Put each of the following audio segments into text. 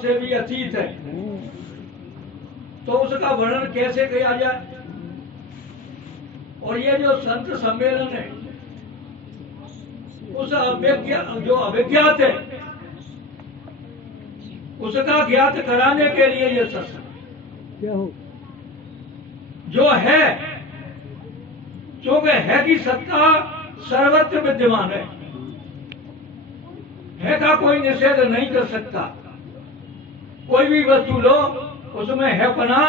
से भी अतीत है, तो उसका वर्णन कैसे किया जाए। और ये जो संत सम्मेलन है, उस जो अभिज्ञात है उसका ज्ञात कराने के लिए ये सत्संग जो है, क्योंकि है की सत्ता सर्वत्र विद्यमान है का कोई निषेध नहीं कर सकता। कोई भी वस्तु लो, उसमें है पना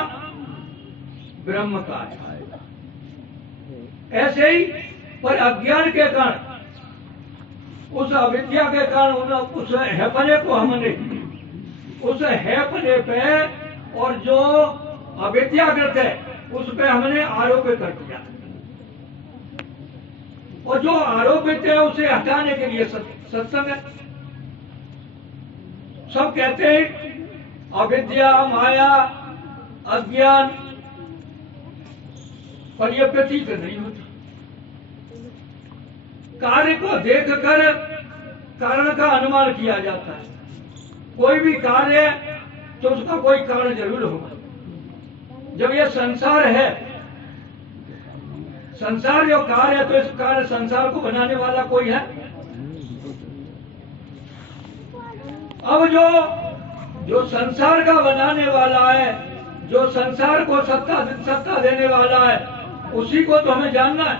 ब्रह्म का है। ऐसे ही पर अज्ञान के कारण, उस अविद्या के कारण उस हैपने को हमने उस हैपने पे और जो अविद्याकृत है उस पे हमने आरोपित कर दिया, और जो आरोपित है उसे हटाने के लिए सत्संग है। सब कहते हैं अविद्या, माया, अज्ञान, पर यह प्रतीत नहीं होती। कार्य को देखकर कारण का अनुमान किया जाता है। कोई भी कार्य है तो उसका कोई कारण जरूर होगा। जब यह संसार है, संसार जो कार्य है, तो इस कार्य संसार को बनाने वाला कोई है। अब जो संसार का बनाने वाला है, जो संसार को सत्ता देने वाला है, उसी को तो हमें जानना है।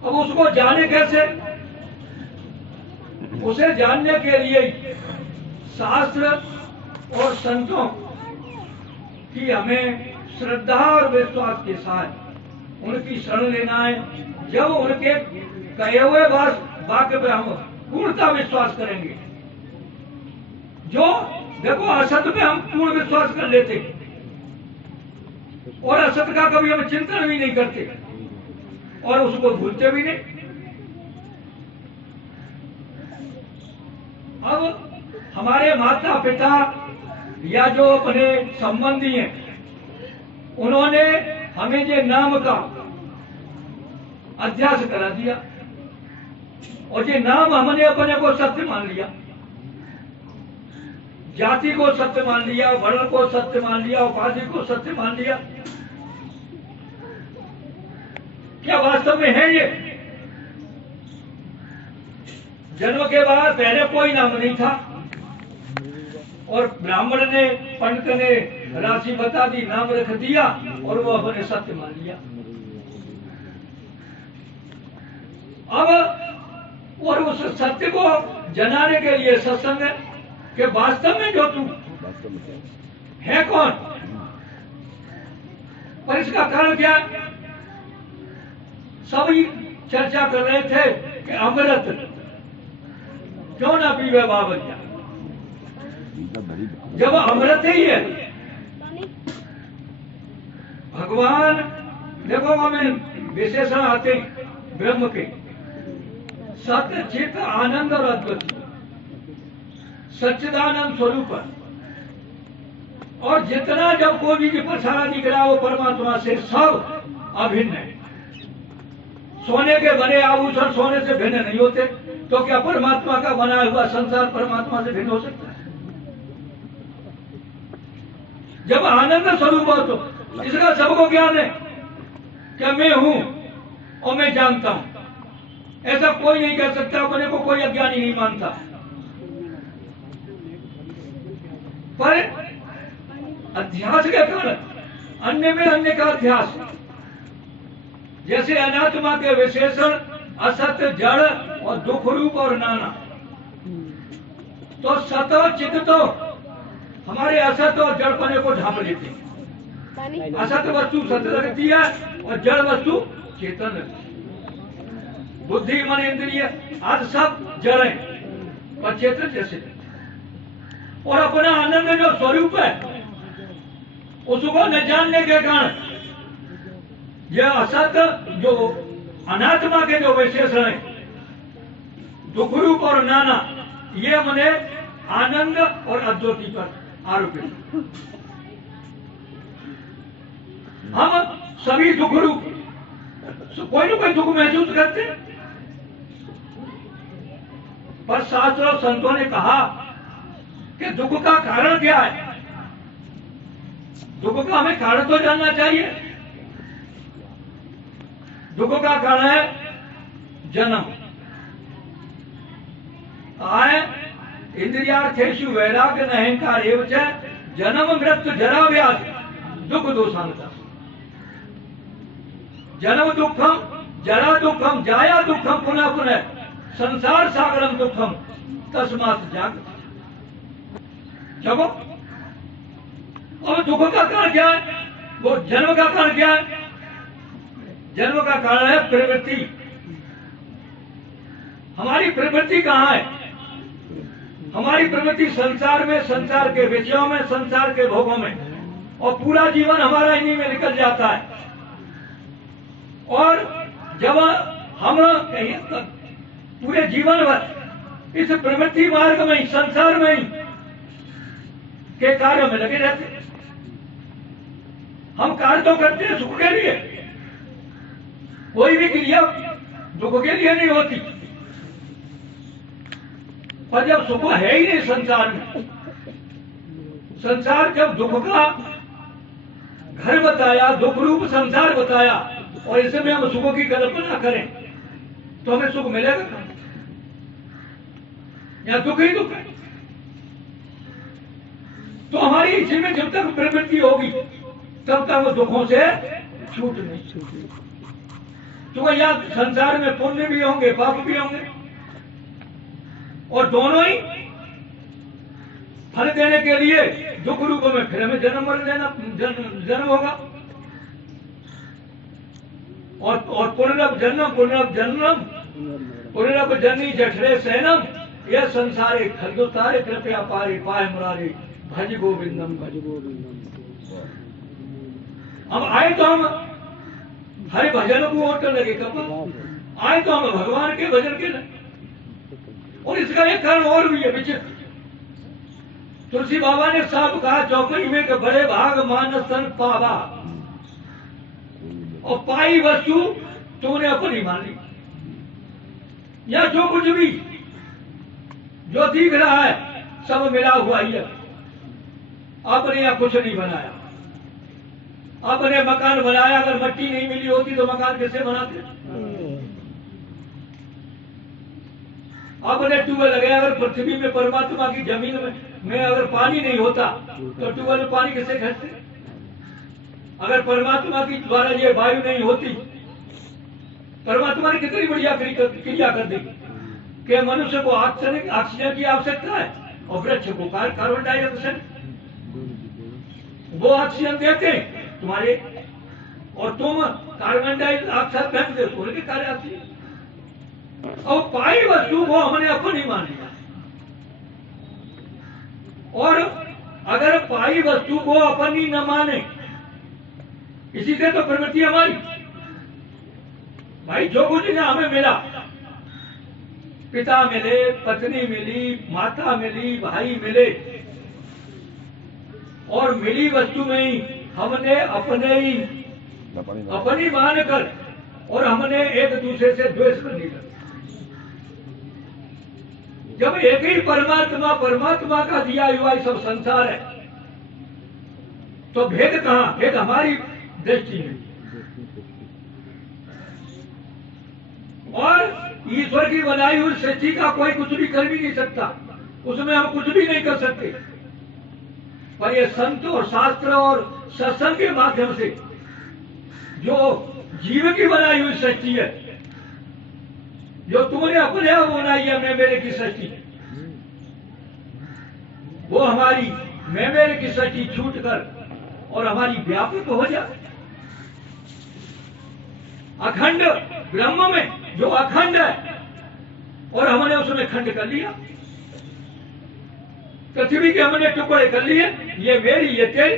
अब उसको जाने कैसे? उसे जानने के लिए शास्त्र और संतों की हमें श्रद्धा और विश्वास के साथ उनकी शरण लेना है। जब उनके कहे हुए वाक्य पे हम पूर्णता विश्वास करेंगे, जो देखो असत्य पे हम पूर्ण विश्वास कर लेते और असत्य का कभी हम चिंतन भी नहीं करते और उसको भूलते भी नहीं। अब हमारे माता पिता या जो अपने संबंधी हैं, उन्होंने हमें ये नाम का अध्यास करा दिया और ये नाम हमने अपने को सत्य मान लिया, जाति को सत्य मान लिया, वर्ण को सत्य मान लिया, उपाधि को सत्य मान लिया। क्या वास्तव में है ये? जन्म के बाद पहले कोई नाम नहीं था और ब्राह्मण ने, पंडित ने राशि बता दी, नाम रख दिया और वो अपने सत्य मान लिया। अब और उस सत्य को जनाने के लिए सत्संग है कि वास्तव में जो तू है कौन। पर इसका कारण क्या? सभी चर्चा कर रहे थे कि अमृत क्यों ना पीवे बाबरिया, जब अमृत ही है। भगवान देखो हमें विशेषण आते ब्रह्म के, सत्य, चित्त, आनंद और अद्वैत, सच्चिदानंद स्वरूप। और जितना जब कोई भी पसारा दिख रहा वो परमात्मा से सब अभिन्न है। सोने के बने आभूषण सोने से भिन्न नहीं होते, तो क्या परमात्मा का बना हुआ संसार परमात्मा से भिन्न हो सकता है? जब आनंद स्वरूप हो तो इसका सबको ज्ञान है कि मैं हूं और मैं जानता हूं। ऐसा कोई नहीं कह सकता, अपने को कोई अज्ञानी नहीं मानता। पर अध्यास के कारण अन्य में अन्य का अध्यास, जैसे अनात्मा के विशेषण असत्य, जड़ और दुख रूप और नाना, तो सत और चित्त तो हमारे असत और जड़पने को ढांप लेते हैं। असत वस्तु सत्य लगती है और जड़ वस्तु चेतन लगती है। बुद्धि, मन, इंद्रिय आज सब जड़ है और चेतन जैसे। और अपना आनंद जो स्वरूप है उसको न जानने के कारण यह असत, जो अनात्मा के जो विशेषण है दुख रूप और नाना, ये हमने आनंद और अद्वैती पर आरोपित। हम सभी दुख रूप, कोई न कोई दुख महसूस करते हैं, पर शास्त्र और संतों ने कहा कि दुख का कारण क्या है। दुख का हमें कारण तो जानना चाहिए। दुख का कारण है जन्म। आय इंद्रियार्थेषु वैराग्य न अहंकार एवं च जन्म मृत्यु जरा व्याधि दुख दोषांता। जन्म दुखम जरा दुखम जाया दुखम पुनः पुनः संसार सागरम दुखम तस्मात् जाग। जब अब दुख का कारण क्या है? वो जन्म का कारण क्या है? जन्म का कारण है प्रवृत्ति। हमारी प्रवृत्ति कहाँ है? हमारी प्रवृत्ति संसार में, संसार के विषयों में, संसार के भोगों में, और पूरा जीवन हमारा इन्हीं में निकल जाता है। और जब हम पूरे जीवन भर इस प्रवृत्ति मार्ग में ही, संसार में ही के कार्य में लगे रहते हैं। हम कार्य तो करते हैं सुख के लिए, कोई भी क्रिया दुख के लिए नहीं होती। पर जब सुख है ही नहीं संसार में, संसार जब दुख का घर बताया, दुख रूप संसार बताया, और इसमें हम सुखों की कल्पना करें तो हमें सुख मिलेगा या दुख ही दुख है। तो हमारी इसी में जब तक प्रवृत्ति होगी तब तक वो दुखों से छूट नहीं। तो या संसार में पुण्य भी होंगे, पाप भी होंगे, और दोनों ही फल देने के लिए दुख रूप में फिर हमें जन्म मर लेना, जन्म होगा। और पुनरप जन्म पुनरप जन्म पुनरप जन्नी जठरे सैनम यह संसारे खलगो तारे कृपया पारे पाए मुरारे भज गोविंदम भज गोविंदम। हम आए तो हम हरे भजन को ओटने लगे, कब आए तो हम भगवान के भजन के लगे। और इसका एक कारण और भी है विचित्र। तुलसी बाबा ने साफ कहा चौकड़ी में कि बड़े भाग मानसन पावा, और पाई वस्तु तूने अपनी मान ली। या जो कुछ भी जो दिख रहा है सब मिला हुआ ही है। आपने यहां कुछ नहीं बनाया। आपने मकान बनाया, अगर मट्टी नहीं मिली होती तो मकान कैसे बनाते? आपने ट्यूबवेल लगाया, अगर पृथ्वी में परमात्मा की जमीन में अगर पानी नहीं होता तो ट्यूबवेल में पानी कैसे खींचते? अगर परमात्मा की द्वारा ये वायु नहीं होती, परमात्मा ने कितनी बढ़िया क्रिया कर दी कि मनुष्य को ऑक्सीजन की आवश्यकता है और वृक्ष को कार्बन डाइऑक्साइड। वो ऑक्सीजन देते तुम्हारे, और तुम कार्बन डाइऑक्साइड फेंकते हो, उनके कार्य आती है। और पाई वस्तु को हमने अपनी मान लिया। और अगर पाई वस्तु को अपनी न माने, इसी से तो प्रवृत्ति हमारी। भाई जो कुछ ना हमें मिला, पिता मिले, पत्नी मिली, माता मिली, भाई मिले, और मिली वस्तु में ही हमने अपनी मानकर और हमने एक दूसरे से द्वेष कर लिया। जब एक ही परमात्मा का दिया हुआ सब संसार है तो भेद कहां? भेद हमारी दृष्टि में। और ईश्वर की बनाई हुई सृष्टि का कोई कुछ भी कर भी नहीं सकता, उसमें हम कुछ भी नहीं कर सकते। पर ये संत और शास्त्र और सत्संग के माध्यम से जो जीव की बनाई हुई सृष्टि है, जो तुमने अपने आप बनाई है, मैं मेरे की सृष्टि, वो हमारी मैं मेरे की सृष्टि छूट कर और हमारी व्यापक हो जाए। अखंड ब्रह्म में जो अखंड है और हमने उसमें खंड कर लिया। पृथ्वी के हमने टुकड़े कर लिए, ये मेरी ये तेरी।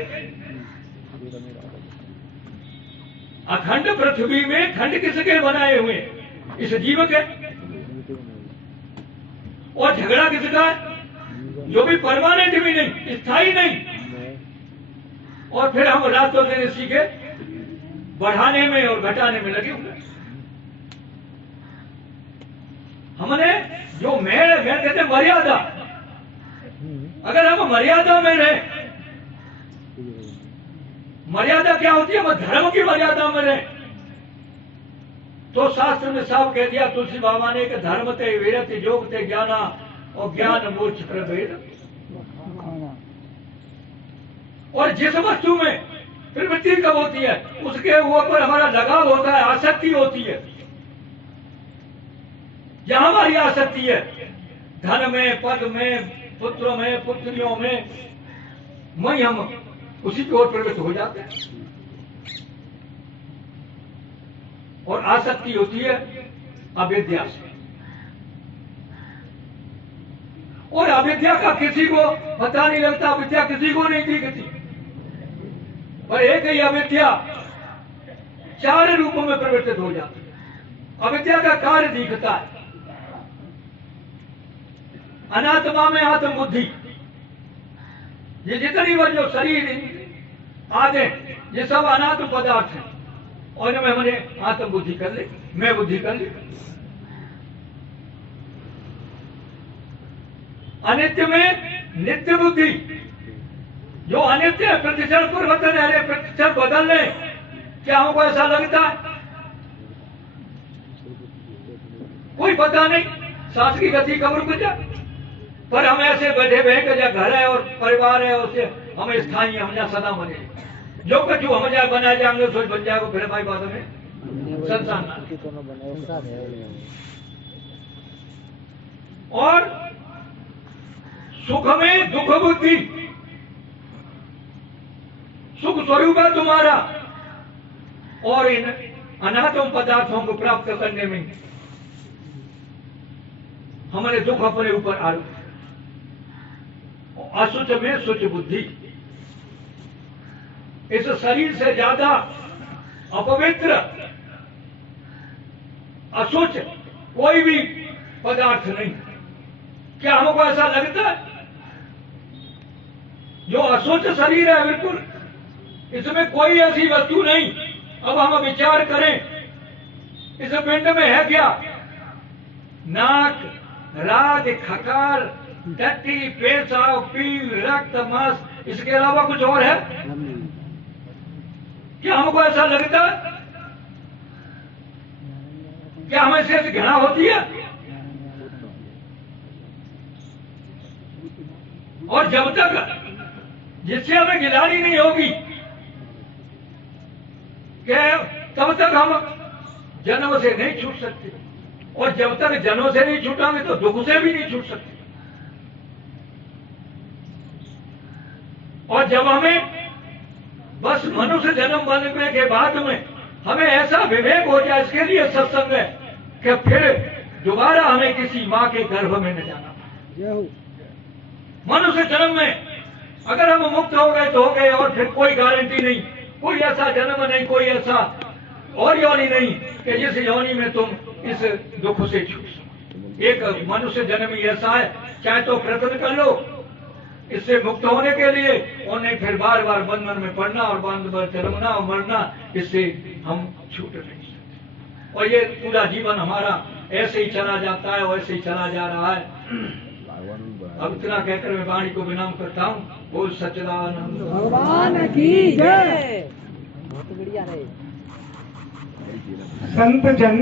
अखंड पृथ्वी में खंड किसके बनाए हुए? इस जीव के। और झगड़ा किसका है? जो भी परमानेंट भी नहीं, स्थायी नहीं। और फिर हम रातों दिन इसी के बढ़ाने में और घटाने में लगे हुए। हमने जो मैं कहते मर्यादा, अगर हम मर्यादा में रहे, मर्यादा क्या होती है, हम धर्म की मर्यादा में रहे, तो शास्त्र में साफ कह दिया तुलसी बाबा ने कि धर्म ते वीरत योग ते ज्ञाना और ज्ञान मोक्ष प्रभेद। और जिस वस्तु में प्रवृत्ति कब होती है उसके ऊपर हमारा लगाव होता है, आसक्ति होती है। जहां हमारी आसक्ति है धन में, पद में, पुत्रों में, पुत्रियों में, वहीं हम उसी की ओर प्रवृत्त हो जाते हैं। और आसक्ति होती है अविद्या से, और अविद्या का किसी को पता नहीं लगता, अविद्या किसी को नहीं दिखती। पर एक ही अविद्या चार रूपों में परिवर्तित हो जाती है। अविद्या का कार्य दिखता है। अनात्मा में आत्म बुद्धि, ये जितनी वो जो शरीर आदि ये सब अनात्म पदार्थ है, और इनमें हमने आत्म बुद्धि कर ली, मैं बुद्धि कर ली। अनित्य में नित्य बुद्धि, जो अनित्य है प्रतिक्षण परिवर्तन है, प्रतिक्षण बदलने, क्या हमको ऐसा लगता है? कोई पता नहीं, सांस की गति कब रुक जाए। पर हम ऐसे बैठे हुए कि जहाँ घर है और परिवार है, उससे हमें स्थायी हम जहाँ सदा बने, जो कुछ हम जाए बना जाएंगे सोच बन जाएगा, फिर हमारी बात में संसार। और सुख में दुख बुद्धि, सुख स्वरूप है तुम्हारा, और इन अनात्म पदार्थों को प्राप्त करने में हमारे दुख अपने ऊपर आरोप। असुच में सुच बुद्धि, इस शरीर से ज्यादा अपवित्र असुच कोई भी पदार्थ नहीं। क्या हमको ऐसा लगता है? जो असुच शरीर है बिल्कुल, इसमें कोई ऐसी वस्तु नहीं। अब हम विचार करें, इस पिंड में है क्या? नाक, राज, खकार, टट्टी, पेशाब, पील, रक्त, मांस, इसके अलावा कुछ और है? क्या हमको ऐसा लगता है? क्या हमें से घृणा होती है? और जब तक जिससे हमें गिलानी नहीं होगी तब तक हम जन्म से नहीं छूट सकते, और जब तक जन्म से नहीं छूटांगे तो दुख से भी नहीं छूट सकते। और जब हमें बस मनुष्य जन्म बनने के बाद में हमें ऐसा विवेक हो जाए, इसके लिए सत्संग है कि फिर दोबारा हमें किसी मां के गर्भ में न जाना। मनुष्य जन्म में अगर हम मुक्त हो गए तो हो गए, और फिर कोई गारंटी नहीं, कोई ऐसा जन्म नहीं, कोई ऐसा और योनि नहीं कि जिस योनि में तुम इस दुख से छूट सको। एक मनुष्य जन्म ही ऐसा है, चाहे तो प्रयत्न कर लो इससे मुक्त होने के लिए, और नहीं फिर बार बार बंधन में पड़ना और बार बार जन्मना और मरना, इससे हम छूट नहीं सकते। और ये पूरा जीवन हमारा ऐसे ही चला जाता है और ऐसे ही चला जा रहा है। अब इतना कहकर मैं वाणी को विराम करता हूँ। बोल सच्चिदानंद भगवान की जय। बहुत बढ़िया रहे। संत जन